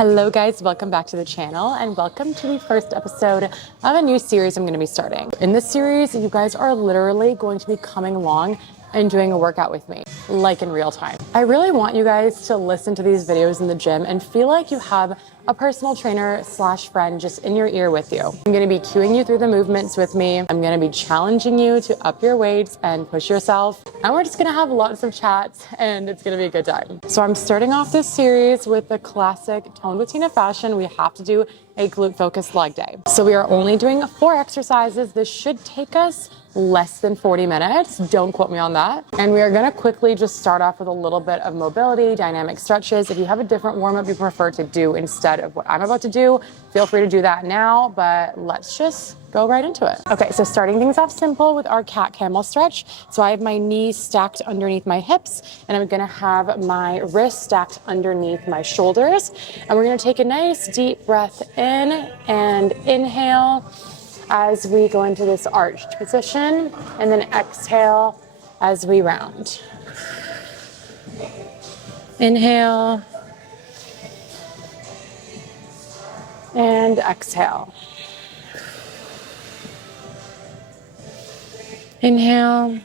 Hello guys, welcome back to the channel and welcome to the first episode of a new series I'm going to be starting. In this series, you guys are literally going to be coming along and doing a workout with me, like in real time. I really want you guys to listen to these videos in the gym and feel like you have a personal trainer slash friend just in your ear with you. I'm gonna be cueing you through the movements with me. I'm gonna be challenging you to up your weights and push yourself. And we're just gonna have lots of chats and it's gonna be a good time. So I'm starting off this series with the classic toned with Tina fashion. We have to do a glute focused leg day. So we are only doing 4 exercises. This should take us less than 40 minutes. Don't quote me on that. And we are gonna quickly just start off with a little bit of mobility, dynamic stretches. If you have a different warm-up you prefer to do instead of what I'm about to do, feel free to do that now, but let's just go right into it. Okay, so starting things off simple with our cat camel stretch. So I have my knees stacked underneath my hips and I'm gonna have my wrists stacked underneath my shoulders. And we're gonna take a nice deep breath in and inhale as we go into this arched position, and then exhale as we round. Inhale and exhale. Inhale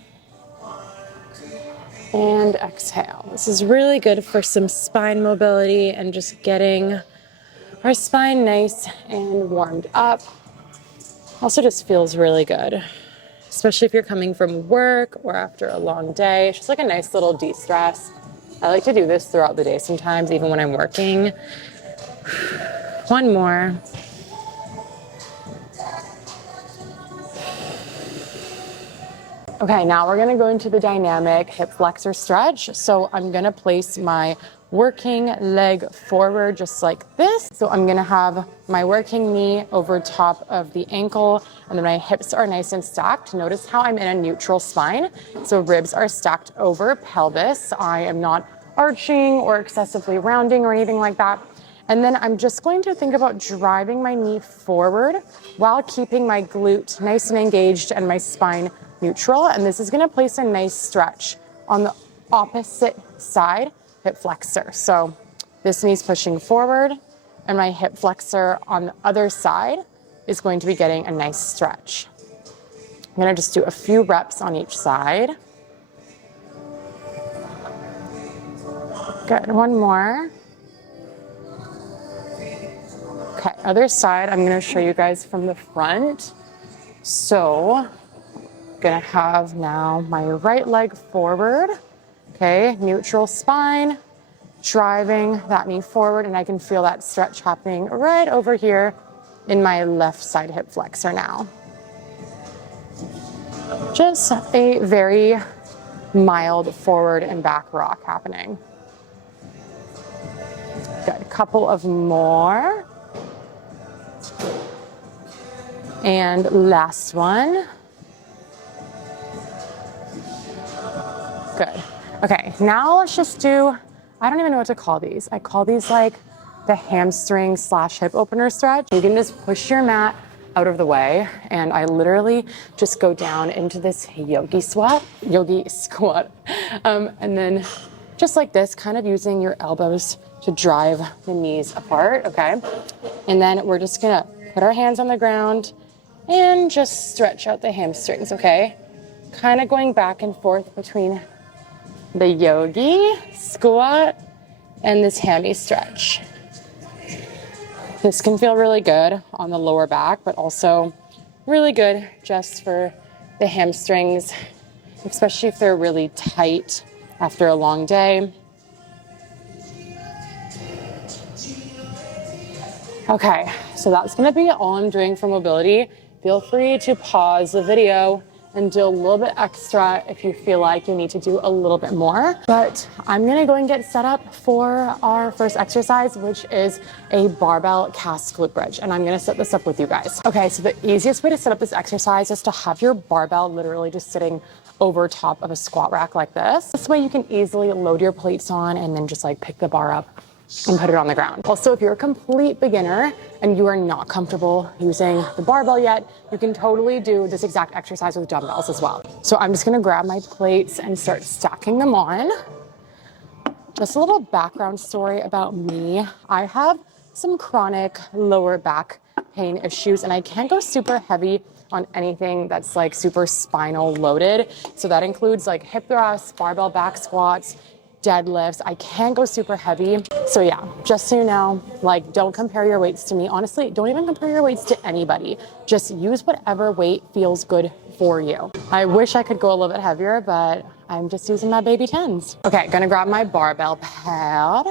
and exhale. This is really good for some spine mobility and just getting our spine nice and warmed up. Also just feels really good, especially if you're coming from work or after a long day. It's just like a nice little de-stress. I like to do this throughout the day sometimes, even when I'm working. One more. Okay, now we're gonna go into the dynamic hip flexor stretch. So I'm gonna place my working leg forward just like this. So I'm gonna have my working knee over top of the ankle and then my hips are nice and stacked. Notice how I'm in a neutral spine. So ribs are stacked over pelvis. I am not arching or excessively rounding or anything like that. And then I'm just going to think about driving my knee forward while keeping my glute nice and engaged and my spine neutral. And this is gonna place a nice stretch on the opposite side hip flexor. So this knee's pushing forward and my hip flexor on the other side is going to be getting a nice stretch. I'm gonna just do a few reps on each side. Good, one more. Okay, other side, I'm gonna show you guys from the front. So, gonna have now my right leg forward. Okay, neutral spine, driving that knee forward, and I can feel that stretch happening right over here in my left side hip flexor now. Just a very mild forward and back rock happening. Good, a couple of more. And last one. Good. Okay, now let's just do, I don't even know what to call these. I call these like the hamstring slash hip opener stretch. You can just push your mat out of the way and I literally just go down into this yogi squat. And then just like this, kind of using your elbows to drive the knees apart, okay? And then we're just gonna put our hands on the ground and just stretch out the hamstrings, okay? Kind of going back and forth between the yogi squat and this hammy stretch. This can feel really good on the lower back, but also really good just for the hamstrings, especially if they're really tight after a long day. Okay, so that's gonna be all I'm doing for mobility. Feel free to pause the video and do a little bit extra if you feel like you need to do a little bit more. But I'm gonna go and get set up for our first exercise, which is a barbell cast glute bridge. And I'm gonna set this up with you guys. Okay, so the easiest way to set up this exercise is to have your barbell literally just sitting over top of a squat rack like this. This way you can easily load your plates on and then just like pick the bar up and put it on the ground. Also, if you're a complete beginner and you are not comfortable using the barbell yet, you can totally do this exact exercise with dumbbells as well. So I'm just gonna grab my plates and start stacking them on. Just a little background story about me. I have some chronic lower back pain issues, and I can't go super heavy on anything that's like super spinal loaded. So that includes like hip thrusts, barbell back squats, deadlifts. I can't go super heavy. So yeah, just so you know, like, don't compare your weights to me. Honestly, don't even compare your weights to anybody. Just use whatever weight feels good for you. I wish I could go a little bit heavier, but I'm just using my baby 10s. Okay, gonna grab my barbell pad.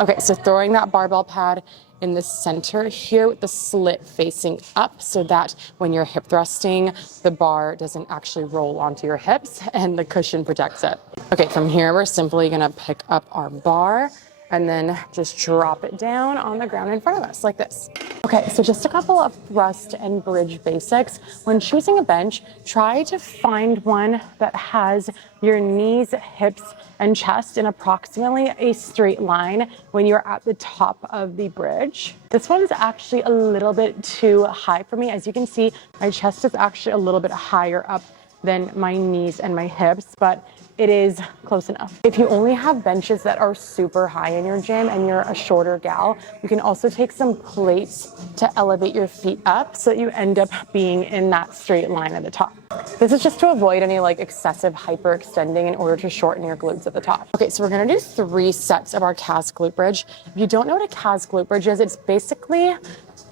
Okay, so throwing that barbell pad in the center here with the slit facing up so that when you're hip thrusting, the bar doesn't actually roll onto your hips and the cushion protects it. Okay, from here, we're simply gonna pick up our bar and then just drop it down on the ground in front of us like this. Okay, so just a couple of thrust and bridge basics. When choosing a bench, try to find one that has your knees, hips, and chest in approximately a straight line when you're at the top of the bridge. This one's actually a little bit too high for me. As you can see, my chest is actually a little bit higher up than my knees and my hips, but it is close enough. If you only have benches that are super high in your gym and you're a shorter gal, you can also take some plates to elevate your feet up so that you end up being in that straight line at the top. This is just to avoid any like excessive hyperextending in order to shorten your glutes at the top. Okay, so we're gonna do 3 sets of our calves glute bridge. If you don't know what a calves glute bridge is, it's basically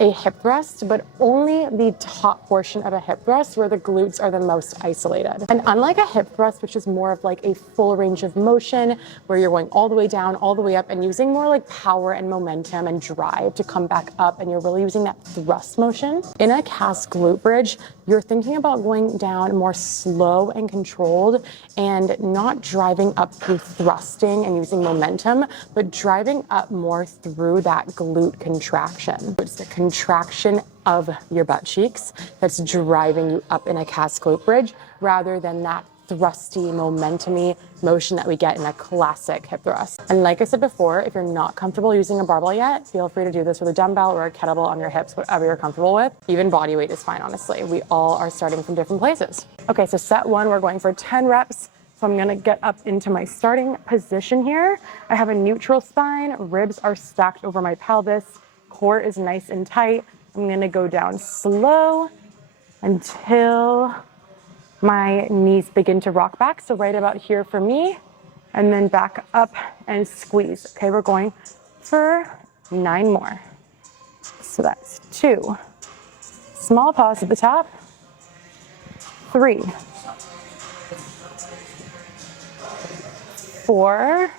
a hip thrust, but only the top portion of a hip thrust where the glutes are the most isolated. And unlike a hip thrust, which is more of like a full range of motion where you're going all the way down, all the way up and using more like power and momentum and drive to come back up, and you're really using that thrust motion. In a calves glute bridge, you're thinking about going down more slow and controlled and not driving up through thrusting and using momentum, but driving up more through that glute contraction. It's the contraction of your butt cheeks that's driving you up in a calves glute bridge rather than that thrusty, momentum-y motion that we get in a classic hip thrust. And like I said before, if you're not comfortable using a barbell yet, feel free to do this with a dumbbell or a kettlebell on your hips, whatever you're comfortable with. Even body weight is fine, honestly. We all are starting from different places. Okay, so set 1, we're going for 10 reps. So I'm gonna get up into my starting position here. I have a neutral spine, ribs are stacked over my pelvis, core is nice and tight. I'm gonna go down slow until my knees begin to rock back. So right about here for me, and then back up and squeeze. Okay, we're going for 9 more. So that's 2. Small pause at the top. 3. 4.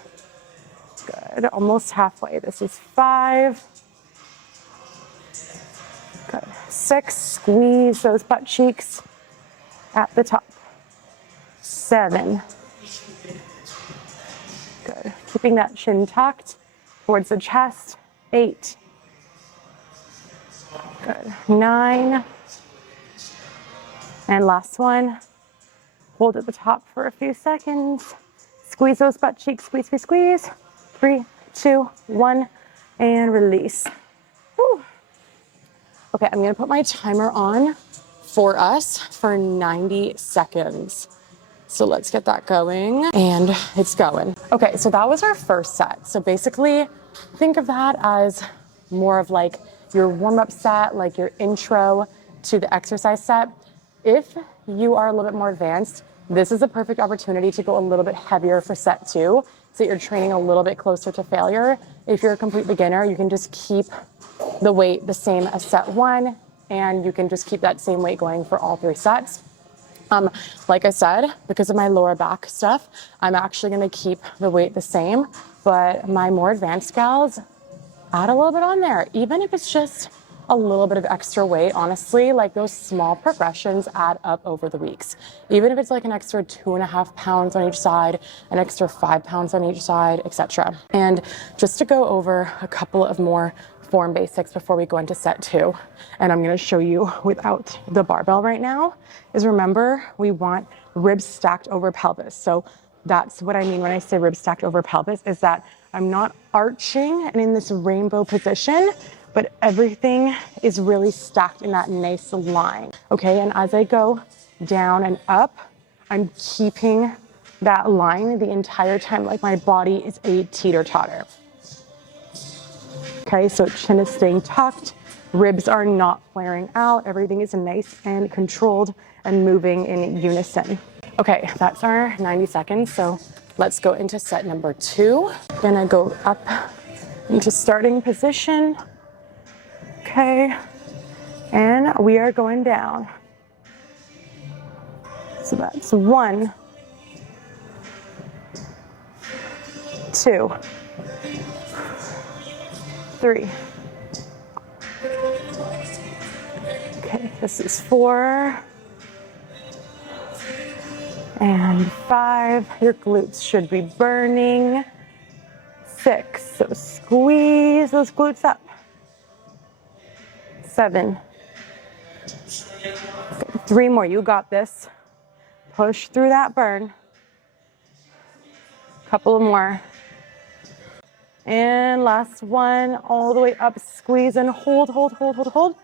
Good, almost halfway. This is 5. Good. 6, squeeze those butt cheeks at the top. 7. Good. Keeping that chin tucked towards the chest. 8. Good. 9. And last one. Hold at the top for a few seconds. Squeeze those butt cheeks. Squeeze, squeeze, squeeze. 3, 2, 1, and release. Whew. Okay, I'm gonna put my timer on for us for 90 seconds. So let's get that going, and it's going. Okay, so that was our first set. So basically, think of that as more of like your warm-up set, like your intro to the exercise set. If you are a little bit more advanced, this is a perfect opportunity to go a little bit heavier for set 2, so that you're training a little bit closer to failure. If you're a complete beginner, you can just keep the weight the same as set 1, and you can just keep that same weight going for all 3 sets. Like I said, because of my lower back stuff, I'm actually gonna keep the weight the same, but my more advanced gals, add a little bit on there. Even if it's just a little bit of extra weight, honestly, like those small progressions add up over the weeks. Even if it's like an extra 2.5 pounds on each side, an extra 5 pounds on each side, etc. And just to go over a couple of more form basics before we go into set 2, and I'm gonna show you without the barbell right now, is remember, we want ribs stacked over pelvis. So that's what I mean when I say ribs stacked over pelvis, is that I'm not arching and in this rainbow position, but everything is really stacked in that nice line, okay? And as I go down and up, I'm keeping that line the entire time, like my body is a teeter-totter. Okay, so chin is staying tucked, ribs are not flaring out, everything is nice and controlled and moving in unison. Okay, that's our 90 seconds, so let's go into set number 2. Gonna go up into starting position. Okay, and we are going down. So that's 1, 2, 3. Okay, this is 4 and 5. Your glutes should be burning. 6, so squeeze those glutes up. 7. 3 more, you got this. Push through that burn. Couple more. And last one, all the way up, squeeze and hold, hold, hold, hold, hold.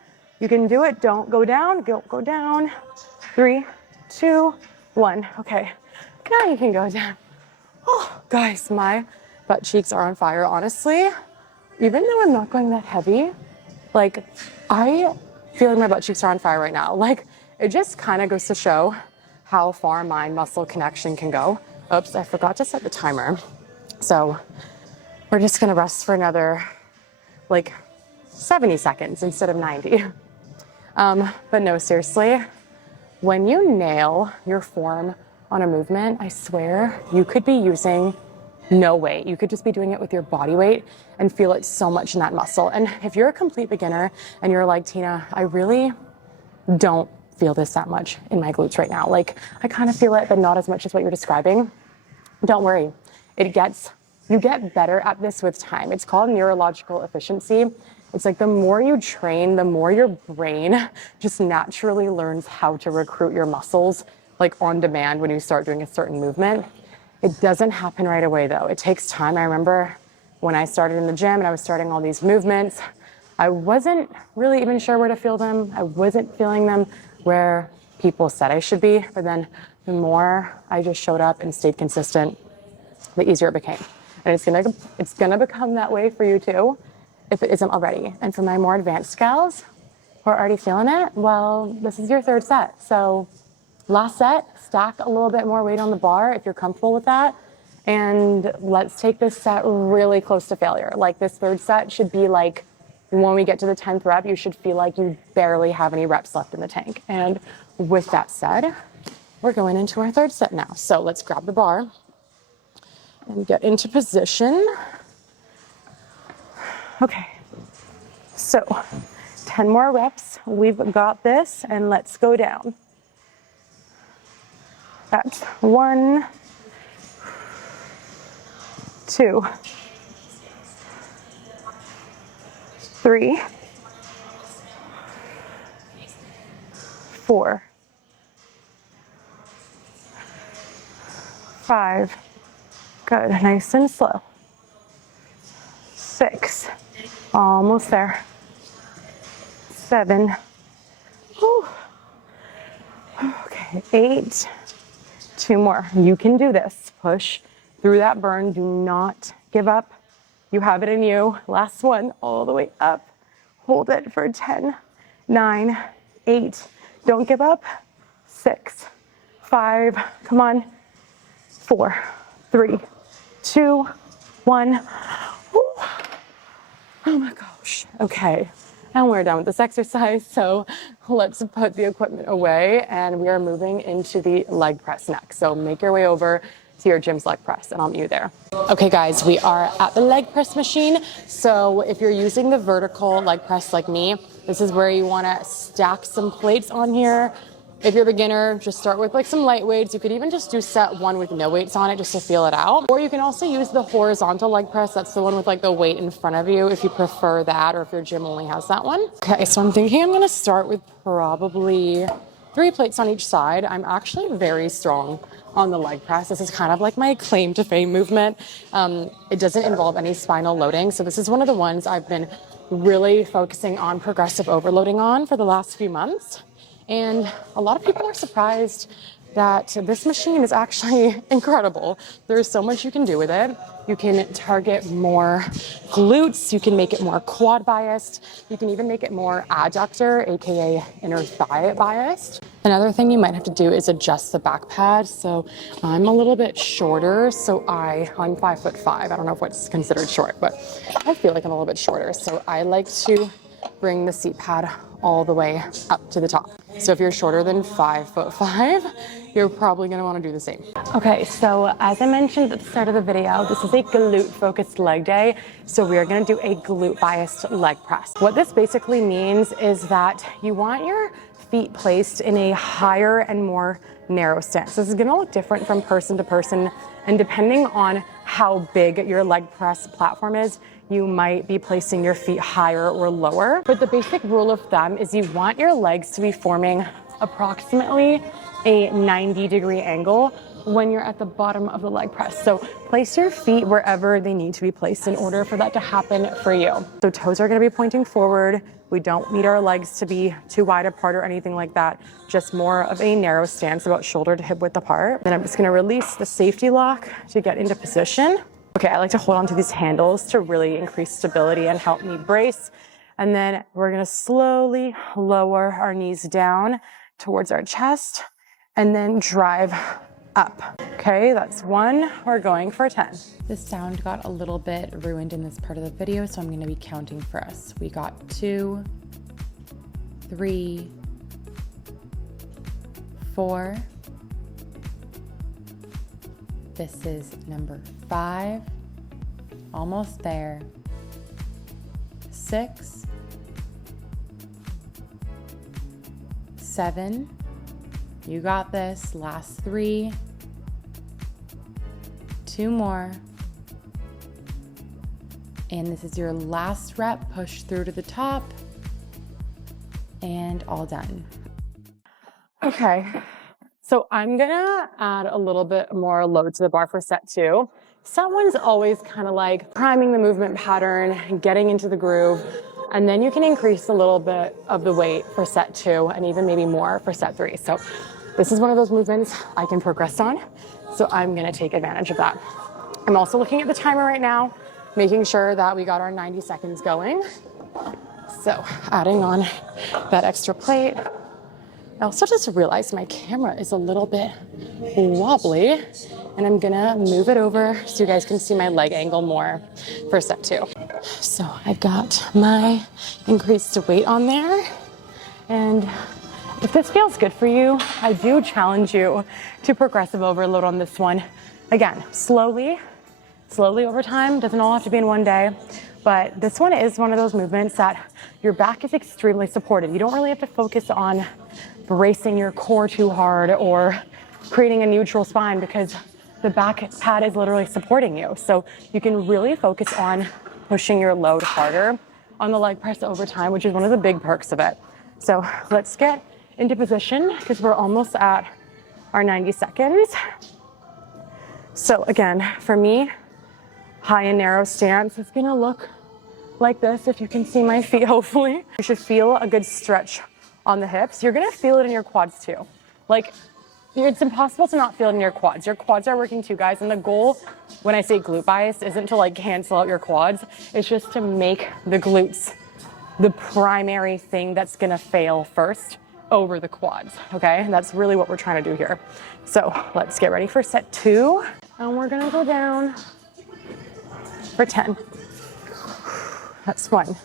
You can do it, don't go down, don't go down. 3, 2, 1, okay. Now you can go down. Oh, guys, my butt cheeks are on fire, honestly. Even though I'm not going that heavy, like, I feel like my butt cheeks are on fire right now. Like, it just kind of goes to show how far mind-muscle connection can go. Oops, I forgot to set the timer. So we're just gonna rest for another, like, 70 seconds instead of 90. But no, seriously, when you nail your form on a movement, I swear you could be using no weight. You could just be doing it with your body weight and feel it so much in that muscle. And if you're a complete beginner and you're like, Tina, I really don't feel this that much in my glutes right now. Like, I kind of feel it, but not as much as what you're describing. Don't worry. You get better at this with time. It's called neurological efficiency. It's like the more you train, the more your brain just naturally learns how to recruit your muscles, like on demand when you start doing a certain movement. It doesn't happen right away though. It takes time. I remember when I started in the gym and I was starting all these movements, I wasn't really even sure where to feel them. I wasn't feeling them where people said I should be. But then the more I just showed up and stayed consistent, the easier it became. And it's gonna become that way for you too, if it isn't already. And for my more advanced gals who are already feeling it, well, this is your 3rd set. So last set, stack a little bit more weight on the bar if you're comfortable with that. And let's take this set really close to failure. Like, this 3rd set should be like, when we get to the 10th rep, you should feel like you barely have any reps left in the tank. And with that said, we're going into our 3rd set now. So let's grab the bar and get into position. Okay, so 10 more reps. We've got this, and let's go down. That's 1, 2, 3, 4, 5. Good, nice and slow. 6, almost there. 7, whew. Okay, 8, 2 more. You can do this. Push through that burn. Do not give up. You have it in you. Last one, all the way up. Hold it for 10, 9, 8. Don't give up. 6, 5, come on. 4, 3, 2, 1. Woo. Oh my gosh. Okay. And we're done with this exercise. So let's put the equipment away and we are moving into the leg press next. So make your way over to your gym's leg press and I'll meet you there. Okay guys, we are at the leg press machine. So if you're using the vertical leg press like me, this is where you want to stack some plates on here. If you're a beginner, just start with like some light weights. You could even just do set 1 with no weights on it just to feel it out. Or you can also use the horizontal leg press. That's the one with like the weight in front of you if you prefer that, or if your gym only has that one. Okay, so I'm thinking I'm gonna start with probably 3 plates on each side. I'm actually very strong on the leg press. This is kind of like my claim to fame movement. It doesn't involve any spinal loading. So this is one of the ones I've been really focusing on progressive overloading on for the last few months. And a lot of people are surprised that this machine is actually incredible. There's so much you can do with it. You can target more glutes. You can make it more quad biased. You can even make it more adductor, AKA inner thigh biased. Another thing you might have to do is adjust the back pad. So I'm a little bit shorter. So I'm 5'5". I don't know if what's considered short, but I feel like I'm a little bit shorter. So I like to bring the seat pad all the way up to the top. So if you're shorter than 5'5", you're probably gonna wanna do the same. Okay, so as I mentioned at the start of the video, this is a glute focused leg day. So we are gonna do a glute biased leg press. What this basically means is that you want your feet placed in a higher and more narrow stance. This is gonna look different from person to person, and depending on how big your leg press platform is, you might be placing your feet higher or lower. But the basic rule of thumb is you want your legs to be forming approximately a 90-degree angle when you're at the bottom of the leg press. So place your feet wherever they need to be placed in order for that to happen for you. So toes are gonna be pointing forward. We don't need our legs to be too wide apart or anything like that. Just more of a narrow stance, about shoulder to hip width apart. Then I'm just gonna release the safety lock to get into position. Okay, I like to hold on to these handles to really increase stability and help me brace. And then we're gonna slowly lower our knees down towards our chest and then drive up. Okay, that's 1. We're going for 10. The sound got a little bit ruined in this part of the video, so I'm gonna be counting for us. We got 2, 3, 4. This is number 5, almost there. 6, 7, you got this. Last 3, 2 more. And this is your last rep. Push through to the top and all done. Okay. So I'm gonna add a little bit more load to the bar for set 2. Set 1's always kind of like priming the movement pattern, getting into the groove, and then you can increase a little bit of the weight for set 2 and even maybe more for set 3. So this is one of those movements I can progress on, so I'm gonna take advantage of that. I'm also looking at the timer right now, making sure that we got our 90 seconds going. So adding on that extra plate. I also just realized my camera is a little bit wobbly, and I'm gonna move it over so you guys can see my leg angle more for set 2. So I've got my increased weight on there, and if this feels good for you, I do challenge you to progressive overload on this one. Again, slowly over time. Doesn't all have to be in one day, but this one is one of those movements that your back is extremely supported. You don't really have to focus on bracing your core too hard or creating a neutral spine because the back pad is literally supporting you. So you can really focus on pushing your load harder on the leg press over time, which is one of the big perks of it. So let's get into position because we're almost at our 90 seconds. So again, for me, high and narrow stance is gonna look like this. If you can see my feet, hopefully. You should feel a good stretch on the hips. You're gonna feel it in your quads too. Like, it's impossible to not feel it in your quads. Your quads are working too, guys. And the goal, when I say glute bias, isn't to like cancel out your quads. It's just to make the glutes the primary thing that's gonna fail first over the quads, okay? And that's really what we're trying to do here. So let's get ready for set 2. And we're gonna go down for 10. That's 1,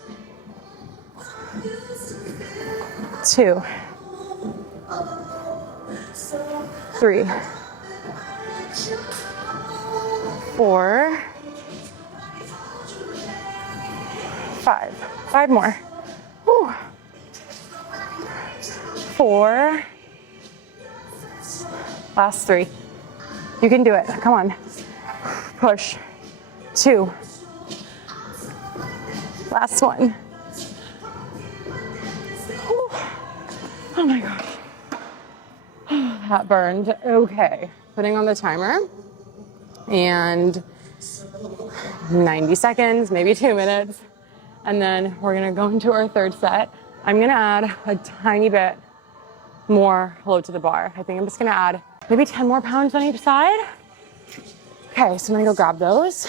2, 3, 4, 5. 5 more. Whew. 4. Last 3. You can do it. Come on. Push. 2. Last 1. Whew. Oh my gosh. That burned. Okay. Putting on the timer. And 90 seconds, maybe 2 minutes. And then we're gonna go into our third set. I'm gonna add a tiny bit more load to the bar. I think I'm just gonna add maybe 10 more pounds on each side. Okay, so I'm gonna go grab those.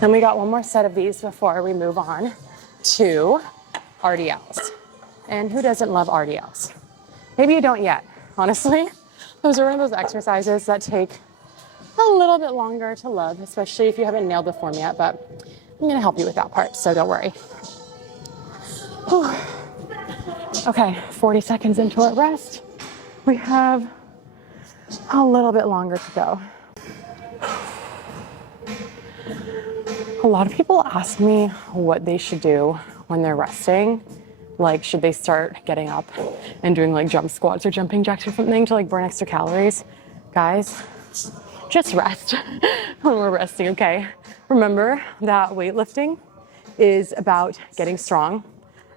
Then we got one more set of these before we move on to RDLs. And who doesn't love RDLs? Maybe you don't yet, honestly. Those are one of those exercises that take a little bit longer to love, especially if you haven't nailed the form yet, but I'm gonna help you with that part, so don't worry. Whew. Okay, 40 seconds into our rest. We have a little bit longer to go. A lot of people ask me what they should do when they're resting. Like, should they start getting up and doing like jump squats or jumping jacks or something to like burn extra calories? Guys, just rest when we're resting, okay? Remember that weightlifting is about getting strong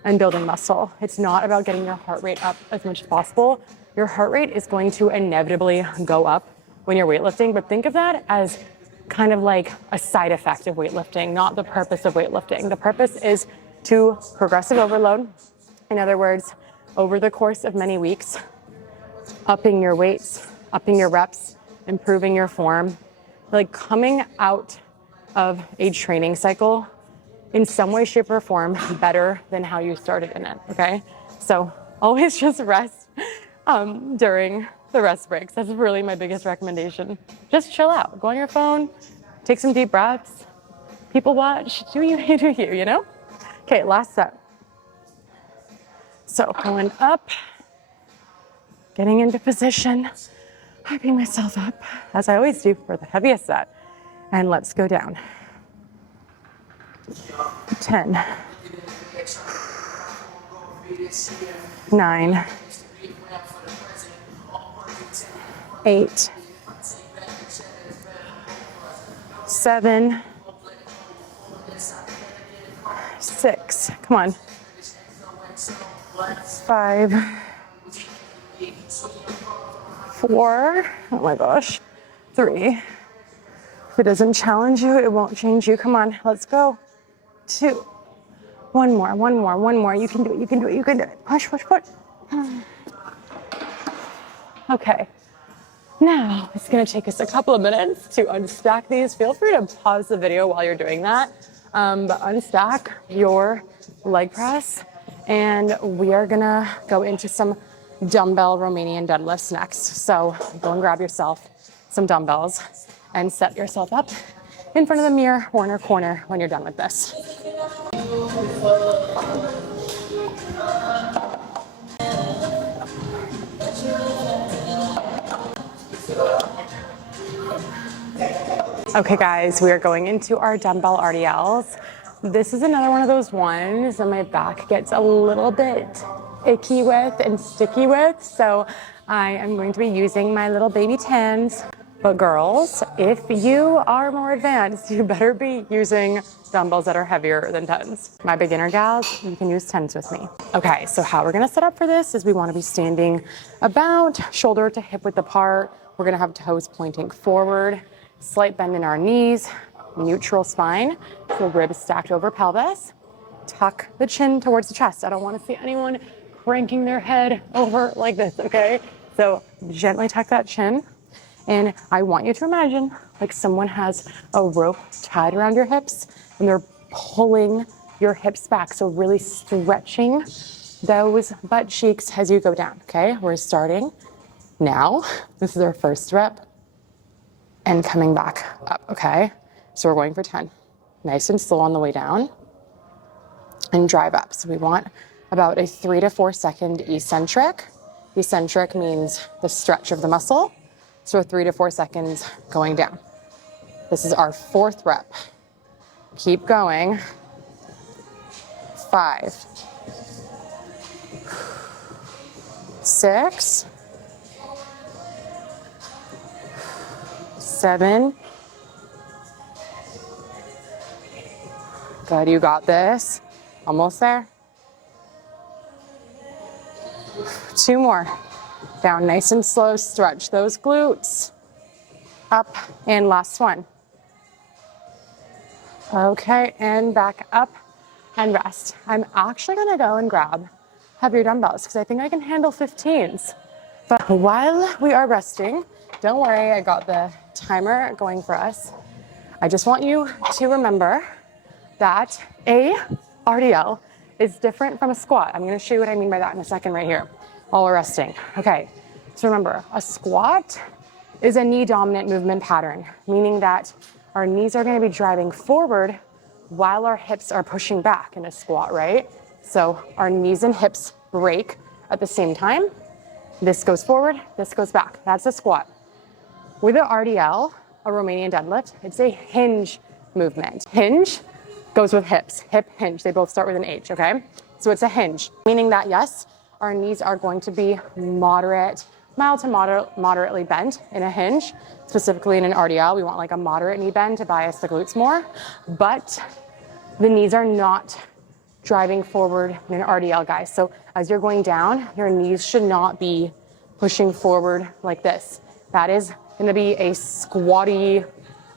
and building muscle. It's not about getting your heart rate up as much as possible. Your heart rate is going to inevitably go up when you're weightlifting, but think of that as kind of like a side effect of weightlifting, not the purpose of weightlifting. The purpose is to progressive overload. In other words, over the course of many weeks, upping your weights, upping your reps, improving your form, like coming out of a training cycle in some way, shape, or form better than how you started in it, okay? So always just rest during the rest breaks. That's really my biggest recommendation. Just chill out, go on your phone, take some deep breaths, people watch, do you, you know? Okay, last set. So going up, getting into position, hyping myself up, as I always do for the heaviest set. And let's go down. 10, 9, 8, 7, 6, come on, 5, 4, oh my gosh, 3. If it doesn't challenge you, it won't change you. Come on, let's go. 2, 1 more, 1 more, 1 more. You can do it, you can do it, you can do it. Push, push, push. Okay. Now, it's gonna take us a couple of minutes to unstack these. Feel free to pause the video while you're doing that. But unstack your leg press, and we are gonna go into some dumbbell Romanian deadlifts next. So go and grab yourself some dumbbells and set yourself up in front of the mirror or in a corner when you're done with this. Okay guys, we are going into our dumbbell RDLs. This is another one of those ones that my back gets a little bit icky with and sticky with, so I am going to be using my little baby 10s. But girls, if you are more advanced, you better be using dumbbells that are heavier than 10s. My beginner gals, you can use 10s with me. Okay, so how we're gonna set up for this is we wanna be standing about shoulder to hip width apart. We're gonna have toes pointing forward, slight bend in our knees, neutral spine, so ribs stacked over pelvis. Tuck the chin towards the chest. I don't wanna see anyone cranking their head over like this, okay? So gently tuck that chin. And I want you to imagine like someone has a rope tied around your hips and they're pulling your hips back. So really stretching those butt cheeks as you go down, okay? We're starting now. This is our first rep and coming back up, okay? So we're going for 10. Nice and slow on the way down and drive up. So we want about a 3 to 4 second eccentric. Eccentric means the stretch of the muscle. So 3 to 4 seconds going down. This is our 4th rep. Keep going. 5, 6, 7. Good, you got this. Almost there. 2 more. Down nice and slow, stretch those glutes. Up, and last one. Okay, and back up and rest. I'm actually gonna go and grab heavier dumbbells because I think I can handle 15s. But while we are resting, don't worry, I got the timer going for us. I just want you to remember that a RDL is different from a squat. I'm gonna show you what I mean by that in a second right here, while we're resting. Okay, so remember, a squat is a knee dominant movement pattern, meaning that our knees are gonna be driving forward while our hips are pushing back in a squat, right? So our knees and hips break at the same time. This goes forward, this goes back. That's a squat. With an RDL, a Romanian deadlift, it's a hinge movement. Hinge goes with hips, hip hinge. They both start with an H, okay? So it's a hinge, meaning that yes, our knees are going to be mild to moderately bent in a hinge. Specifically in an RDL, we want like a moderate knee bend to bias the glutes more, but the knees are not driving forward in an RDL, guys. So as you're going down, your knees should not be pushing forward like this. That is gonna be a squatty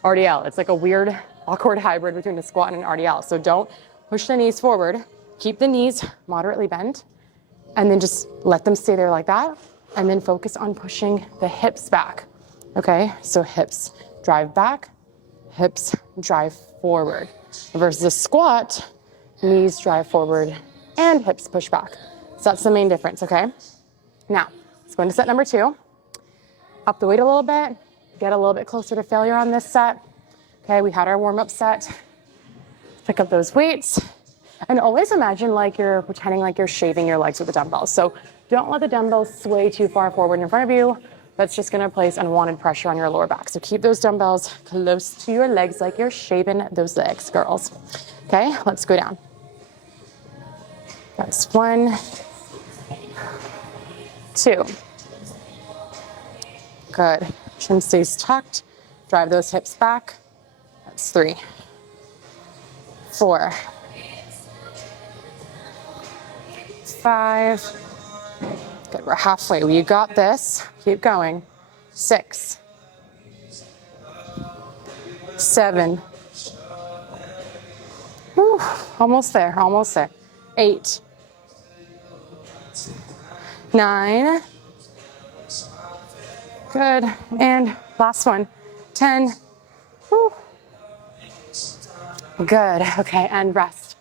RDL. It's like a weird, awkward hybrid between a squat and an RDL. So don't push the knees forward. Keep the knees moderately bent and then just let them stay there like that. And then focus on pushing the hips back. Okay, so hips drive back, hips drive forward. Versus a squat, knees drive forward and hips push back. So that's the main difference, okay? Now, let's go into set number 2. Up the weight a little bit, get a little bit closer to failure on this set. Okay, we had our warm-up set. Pick up those weights. And always imagine like you're pretending like you're shaving your legs with the dumbbells. So don't let the dumbbells sway too far forward in front of you. That's just gonna place unwanted pressure on your lower back. So keep those dumbbells close to your legs like you're shaving those legs, girls. Okay, let's go down. That's 1, 2. Good. Chin stays tucked. Drive those hips back. That's 3, 4, 5. Good, we're halfway. You got this. Keep going. 6, 7. Whew, almost there, almost there. 8, 9. Good, and last one. 10. Whew. Good, okay, and rest.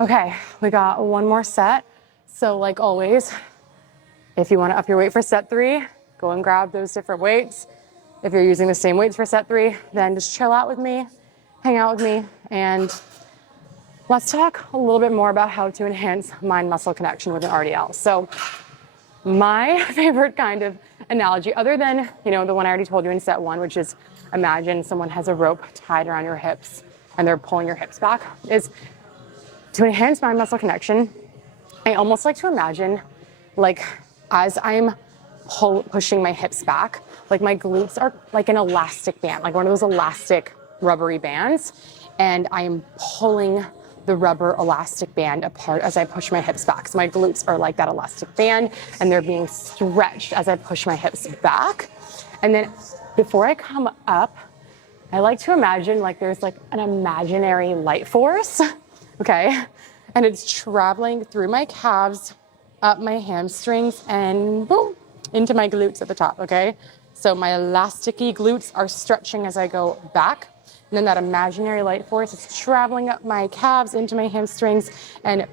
Okay, we got one more set. So like always, if you want to up your weight for set 3, go and grab those different weights. If you're using the same weights for set 3, then just chill out with me, hang out with me, and let's talk a little bit more about how to enhance mind-muscle connection with an RDL. So my favorite kind of analogy, other than, you know, the one I already told you in set 1, which is imagine someone has a rope tied around your hips and they're pulling your hips back, is to enhance mind-muscle connection. I almost like to imagine, like, as I'm pushing my hips back, like my glutes are like an elastic band, like one of those elastic rubbery bands, and I am pulling the rubber elastic band apart as I push my hips back. So my glutes are like that elastic band, and they're being stretched as I push my hips back. And then before I come up, I like to imagine like there's like an imaginary light force, okay? And it's traveling through my calves, up my hamstrings, and boom, into my glutes at the top, okay? So my elasticy glutes are stretching as I go back. And then that imaginary light force is traveling up my calves, into my hamstrings, and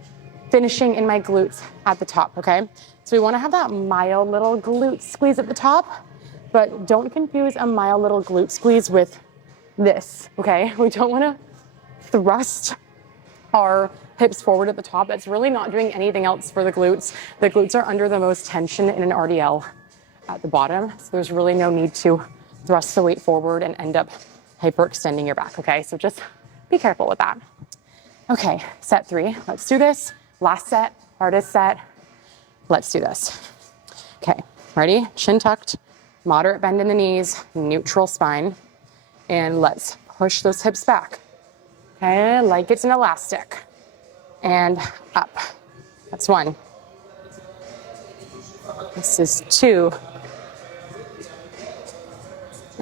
finishing in my glutes at the top, okay? So we wanna have that mild little glute squeeze at the top, but don't confuse a mild little glute squeeze with this, okay? We don't wanna thrust our hips forward at the top. That's really not doing anything else for the glutes. The glutes are under the most tension in an RDL at the bottom, so there's really no need to thrust the weight forward and end up hyperextending your back, okay? So just be careful with that. Okay, set 3, let's do this. Last set, hardest set. Let's do this. Okay, ready? Chin tucked, moderate bend in the knees, neutral spine, and let's push those hips back. Okay, like it's an elastic. And up. That's 1. This is 2.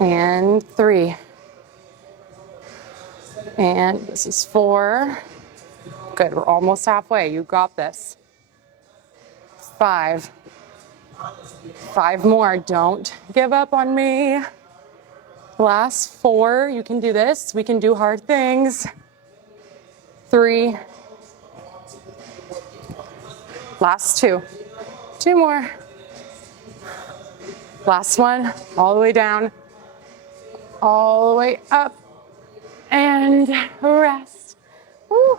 And 3. And this is 4. Good, we're almost halfway. You got this. 5. 5 more, don't give up on me. Last 4, you can do this. We can do hard things. 3. Last 2. 2 more. Last one, all the way down, all the way up, and rest. Woo.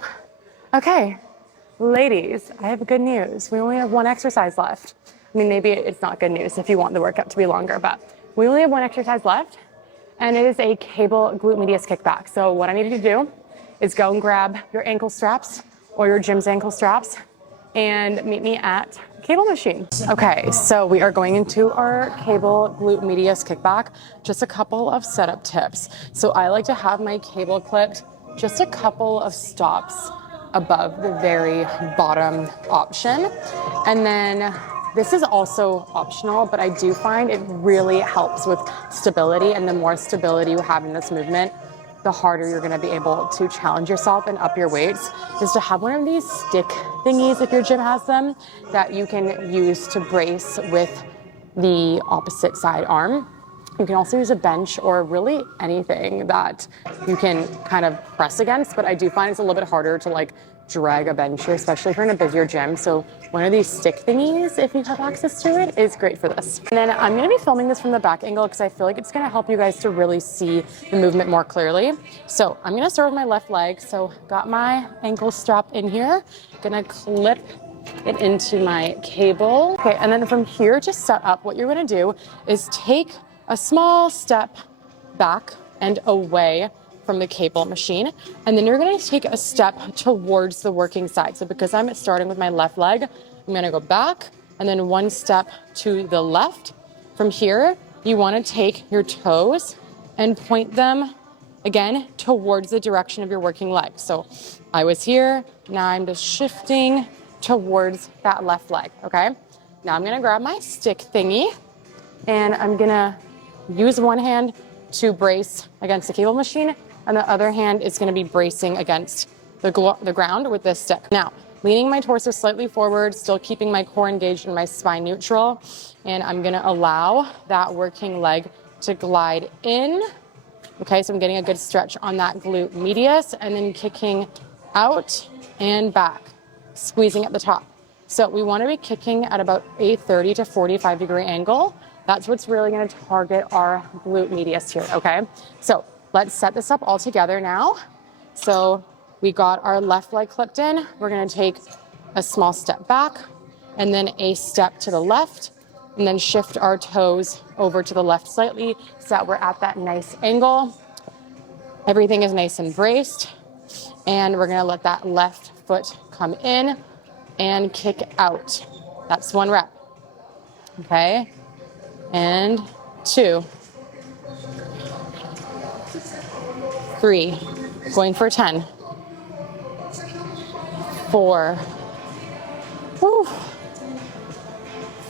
Okay, ladies, I have good news. We only have 1 exercise left. I mean, maybe it's not good news if you want the workout to be longer, but we only have 1 exercise left, and it is a cable glute medius kickback. So what I need you to do is go and grab your ankle straps or your gym's ankle straps and meet me at cable machine. Okay, so we are going into our cable glute medius kickback. Just a couple of setup tips. So I like to have my cable clipped just a couple of stops above the very bottom option. And then this is also optional, but I do find it really helps with stability, and the more stability you have in this movement, the harder you're gonna be able to challenge yourself and up your weights, is to have one of these stick thingies, if your gym has them, that you can use to brace with the opposite side arm. You can also use a bench or really anything that you can kind of press against, but I do find it's a little bit harder to like drag a bench here, especially if you're in a busier gym. So one of these stick thingies, if you have access to it, is great for this. And then I'm gonna be filming this from the back angle because I feel like it's gonna help you guys to really see the movement more clearly. So I'm gonna start with my left leg. So got my ankle strap in here, gonna clip it into my cable. Okay, and then from here to set up, what you're gonna do is take a small step back and away from the cable machine, and then you're gonna take a step towards the working side. So because I'm starting with my left leg, I'm gonna go back and then 1 step to the left. From here, you wanna take your toes and point them again towards the direction of your working leg. So I was here, now I'm just shifting towards that left leg, okay? Now I'm gonna grab my stick thingy and I'm gonna use one hand to brace against the cable machine, and the other hand is gonna be bracing against the ground with this stick. Now, leaning my torso slightly forward, still keeping my core engaged and my spine neutral, and I'm gonna allow that working leg to glide in. Okay, so I'm getting a good stretch on that glute medius, and then kicking out and back, squeezing at the top. So we wanna be kicking at about a 30 to 45 degree angle. That's what's really gonna target our glute medius here, okay? So let's set this up all together now. So we got our left leg clipped in. We're gonna take a small step back and then a step to the left, and then shift our toes over to the left slightly so that we're at that nice angle. Everything is nice and braced, and we're gonna let that left foot come in and kick out. That's 1 rep, okay? And 2, 3, going for 10, 4, whew,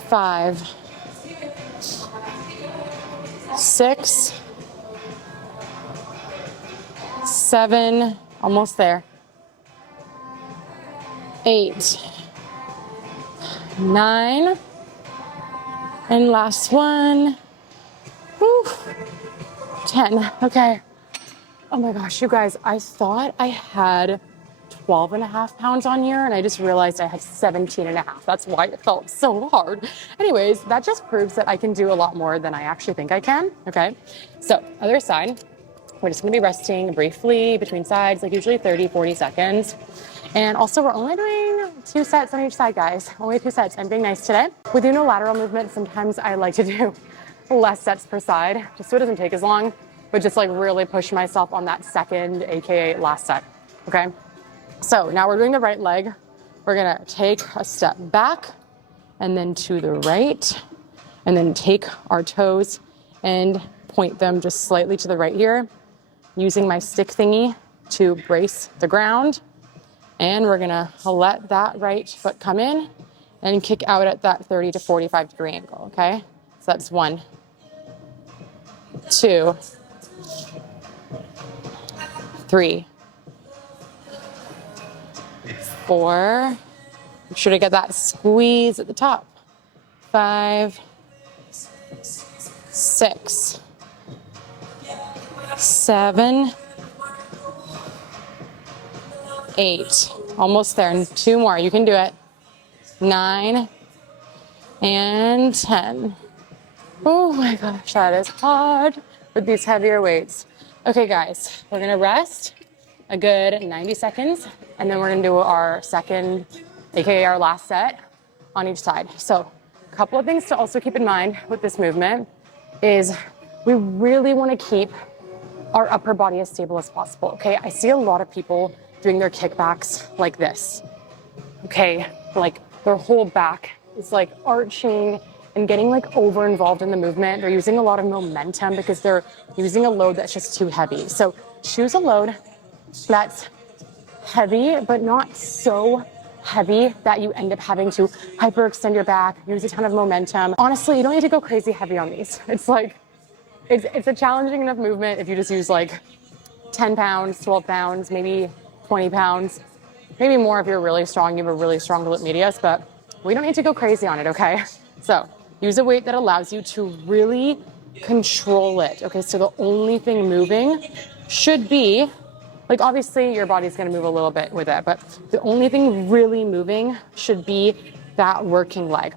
5, 6, 7, almost there, 8, 9, and last one, whew, 10, okay. Oh my gosh, you guys, I thought I had 12.5 pounds on here, and I just realized I had 17.5. That's why it felt so hard. Anyways, that just proves that I can do a lot more than I actually think I can, okay? So, other side, we're just gonna be resting briefly between sides, like usually 30, 40 seconds. And also, we're only doing 2 sets on each side, guys. Only 2 sets. I'm being nice today. With doing a lateral movement, sometimes I like to do less sets per side, just so it doesn't take as long, but just like really push myself on that second, AKA last set, okay? So now we're doing the right leg. We're gonna take a step back and then to the right, and then take our toes and point them just slightly to the right here, using my stick thingy to brace the ground. And we're gonna let that right foot come in and kick out at that 30 to 45 degree angle, okay? So that's 1, 2, 3, 4, make sure to get that squeeze at the top, 5, 6, 7, 8. Almost there. And 2 more. You can do it. 9 and 10. Oh my gosh, that is hard with these heavier weights. Okay, guys, we're gonna rest a good 90 seconds, and then we're gonna do our second, aka our last set on each side. So a couple of things to also keep in mind with this movement is we really wanna keep our upper body as stable as possible, okay? I see a lot of people doing their kickbacks like this, okay? Like their whole back is like arching and getting like over involved in the movement. They're using a lot of momentum because they're using a load that's just too heavy. So choose a load that's heavy, but not so heavy that you end up having to hyperextend your back, use a ton of momentum. Honestly, you don't need to go crazy heavy on these. It's like, it's a challenging enough movement if you just use like 10 pounds, 12 pounds, maybe 20 pounds, maybe more if you're really strong, you have a really strong glute medius, but we don't need to go crazy on it, okay? So use a weight that allows you to really control it, okay? So the only thing moving should be, like obviously your body's gonna move a little bit with it, but the only thing really moving should be that working leg.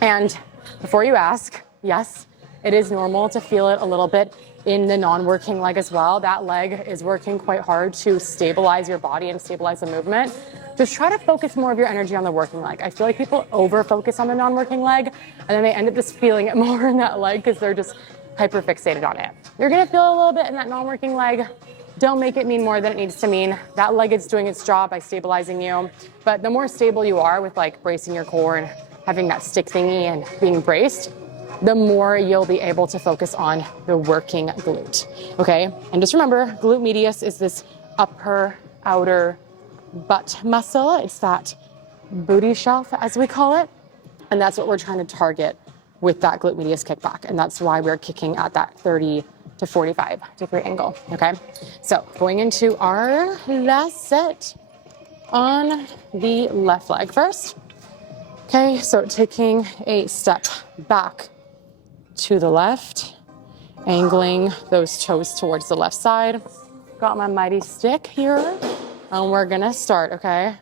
And before you ask, yes, it is normal to feel it a little bit in the non-working leg as well. That leg is working quite hard to stabilize your body and stabilize the movement. Just try to focus more of your energy on the working leg. I feel like people over-focus on the non-working leg, and then they end up just feeling it more in that leg because they're just hyper-fixated on it. You're gonna feel a little bit in that non-working leg. Don't make it mean more than it needs to mean. That leg is doing its job by stabilizing you. But the more stable you are with like bracing your core and having that stick thingy and being braced, the more you'll be able to focus on the working glute, okay? And just remember, glute medius is this upper outer butt muscle. It's that booty shelf, as we call it. And that's what we're trying to target with that glute medius kickback. And that's why we're kicking at that 30 to 45-degree angle, okay? So going into our last set on the left leg first. Okay, so taking a step back to the left, angling those toes towards the left side. Got my mighty stick here, and we're gonna start, okay?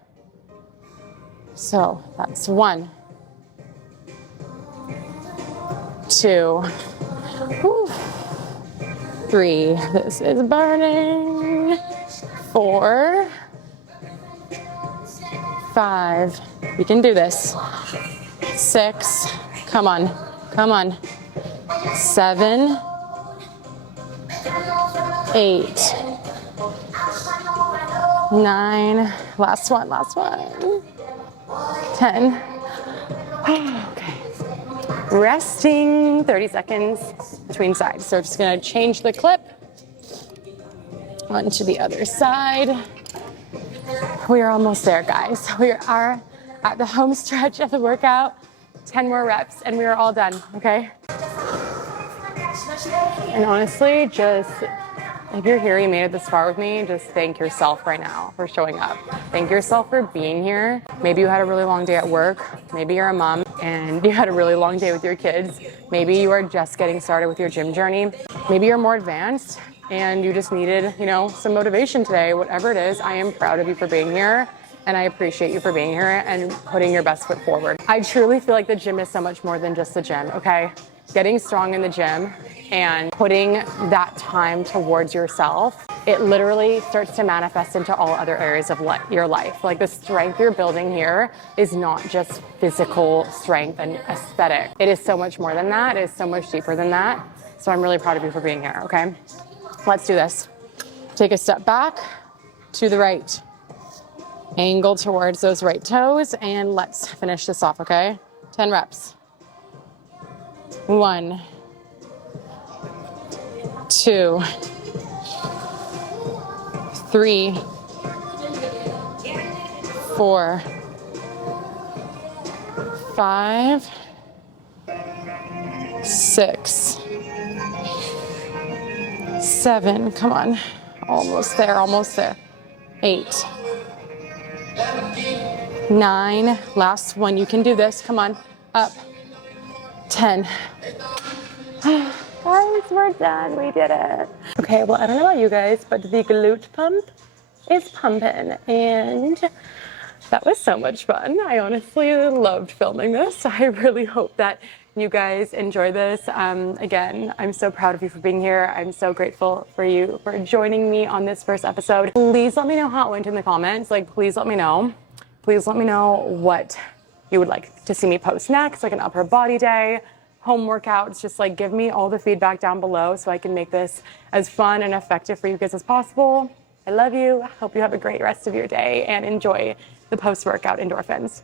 So that's 1, 2, 3, this is burning, 4, 5, we can do this, 6, come on, come on, 7, 8, 9, last one, 10. Okay, resting 30 seconds between sides. So just gonna change the clip onto the other side. We are almost there, guys. We are at the home stretch of the workout. 10 more reps and we are all done, okay? And honestly, just if you're here, you made it this far with me, just thank yourself right now for showing up. Thank yourself for being here. Maybe you had a really long day at work. Maybe you're a mom and you had a really long day with your kids. Maybe you are just getting started with your gym journey. Maybe you're more advanced and you just needed, you know, some motivation today. Whatever it is, I am proud of you for being here. And I appreciate you for being here and putting your best foot forward. I truly feel like the gym is so much more than just the gym, okay? Getting strong in the gym and putting that time towards yourself, it literally starts to manifest into all other areas of your life. Like the strength you're building here is not just physical strength and aesthetic. It is so much more than that. It is so much deeper than that. So I'm really proud of you for being here, okay? Let's do this. Take a step back to the right. Angle towards those right toes, and let's finish this off, okay? 10 reps. 1, 2, 3, 4, 5, 6, 7, come on, almost there, 8, 9, last one, you can do this, come on, up, 10. Guys, we're done. We did it. Okay, well, I don't know about you guys, but the glute pump is pumping, and that was so much fun. I honestly loved filming this. I really hope that you guys enjoy this. Again, I'm so proud of you for being here. I'm so grateful for you for joining me on this first episode. Please let me know how it went in the comments. Like, please let me know. Please let me know what you would like to see me post next, like an upper body day, home workouts. Just like give me all the feedback down below so I can make this as fun and effective for you guys as possible. I love you. Hope you have a great rest of your day and enjoy the post-workout endorphins.